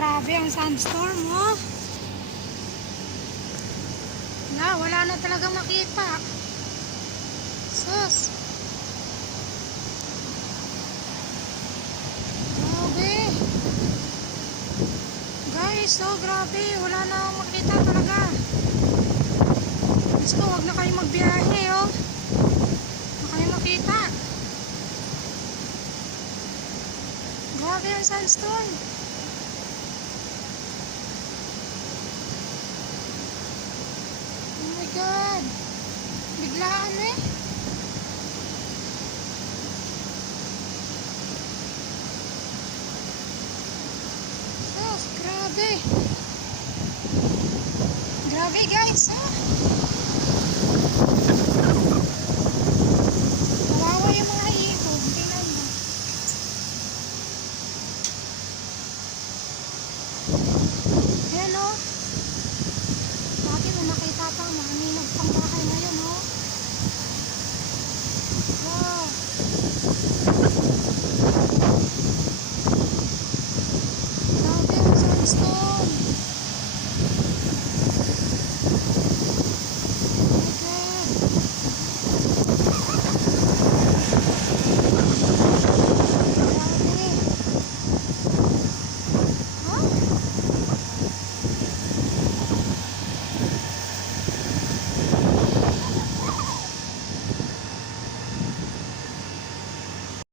Grabe ang sandstorm, oh. Wala na talaga makita. Sus. Grabe. Guys, oh, grabe. Wala na makita talaga. Gusto, wag na kayo magbiyahe, oh. Wag na kayo makita. Grabe ang sandstorm. Oh my God. Biglaan eh. Sus, grabe. Grabe guys, ha? Kawawa yung mga ibon. Tingnan mo. Ayan, oh. Bakit mo nakita pa? Maninag pang bahay ngayon, oh.